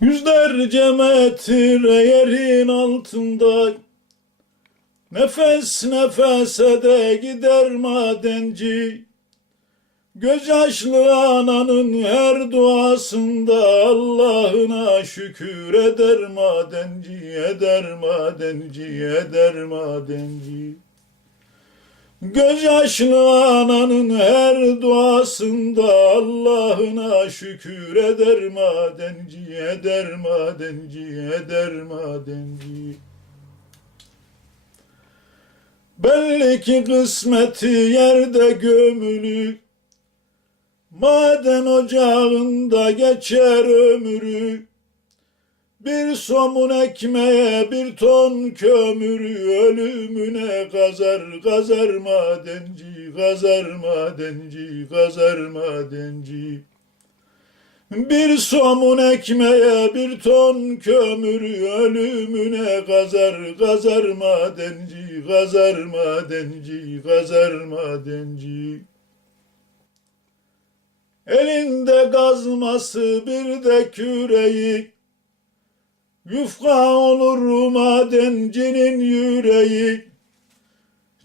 Yüzlerce metre yerin altında Nefes nefese de gider madenci Gözyaşlı ananın her duasında Allah'ına şükür eder madenci, eder madenci, eder madenci. Gözyaşlı ananın her duasında Allah'ına şükür eder madenci, eder madenci, eder madenci. Belli ki kısmeti yerde gömülü, Maden ocağında geçer ömrü, bir somun ekmeğe bir ton kömürü ölümüne gazar gazar madenci gazar madenci gazar madenci. Bir somun ekmeğe bir ton kömürü ölümüne gazar gazar madenci gazar madenci gazar madenci. Elinde gazması bir de küreği Yufka olur madencinin yüreği.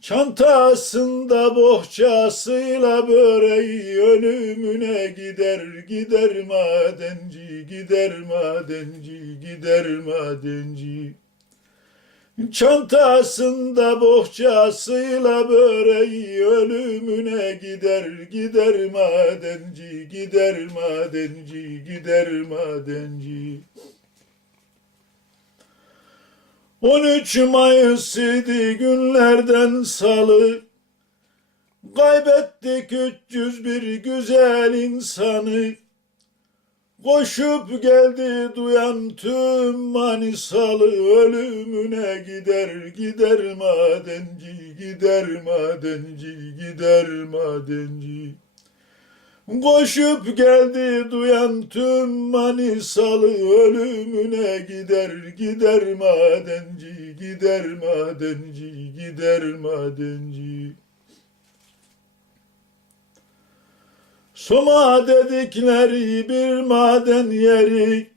Çantasında bohçasıyla böreği. Ölümüne gider gider madenci Gider madenci gider madenci. Çantasında bohçasıyla böreği. Ölümüne gider gider madenci gider madenci gider madenci 13 Mayıs idi günlerden salı. Kaybettik 301 güzel insanı. Koşup geldi duyan tüm Manisalı ölümüne gider gider madenci gider madenci gider madenci Koşup geldi duyan tüm Manisalı ölümüne gider gider madenci gider madenci gider madenci. Soma dedikleri bir maden yeri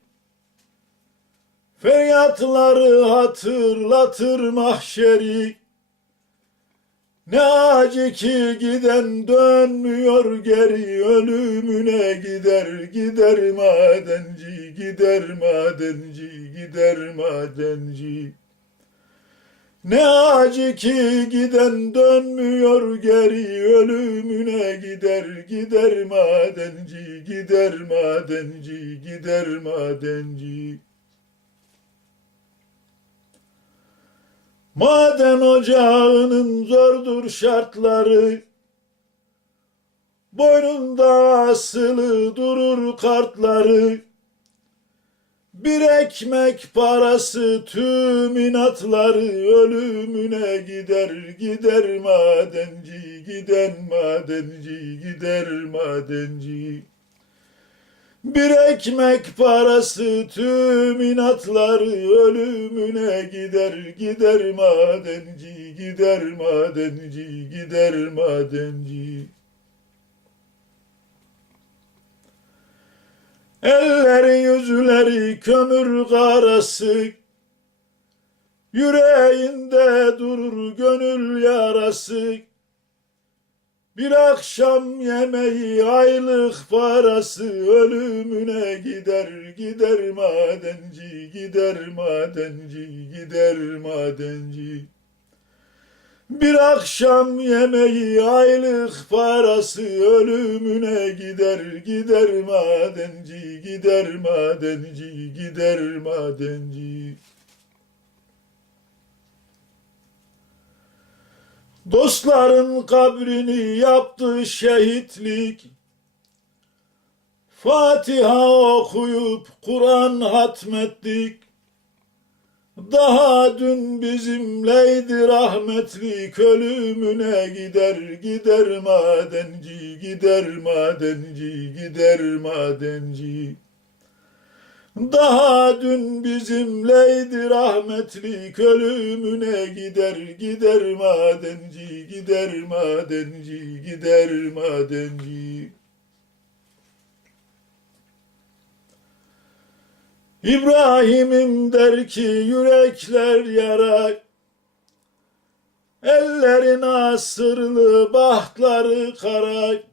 Feryatları hatırlatır mahşeri Ne acı ki giden dönmüyor geri Ölümüne gider gider madenci Gider madenci gider madenci. Ne acı ki giden dönmüyor geri ölümüne gider gider madenci gider madenci gider madenci Maden ocağının zordur şartları Boynunda asılı durur kartları. Bir ekmek parası tüm inatları ölümüne gider gider madenci giden madenci gider madenci bir ekmek parası tüm inatları ölümüne gider gider madenci gider madenci gider madenci. Elleri yüzleri kömür karası Yüreğinde durur gönül yarası Bir akşam yemeği aylık parası Ölümüne gider gider madenci gider madenci gider madenci. Bir akşam yemeği aylık parası ölümüne gider gider madenci gider madenci gider madenci Dostların kabrini yaptı şehitlik. Fatiha okuyup Kur'an hatmettik. Daha dün bizimleydi rahmetli ölümüne gider gider madenci gider madenci gider madenci Daha dün bizimleydi rahmetli ölümüne gider gider madenci gider madenci gider madenci. İbrahim'im der ki yürekler yara Ellerin asırlı bahtları kara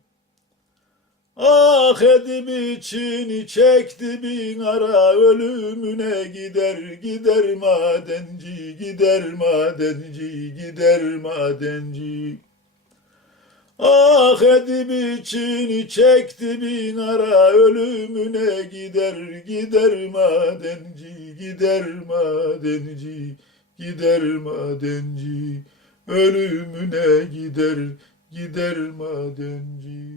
Ah edip içini çekti bin ara Ölümüne gider gider madenci Gider madenci gider madenci. Ah edip içini çekti bin ara Ölümüne gider gider madenci Gider madenci gider madenci. Ölümüne gider gider madenci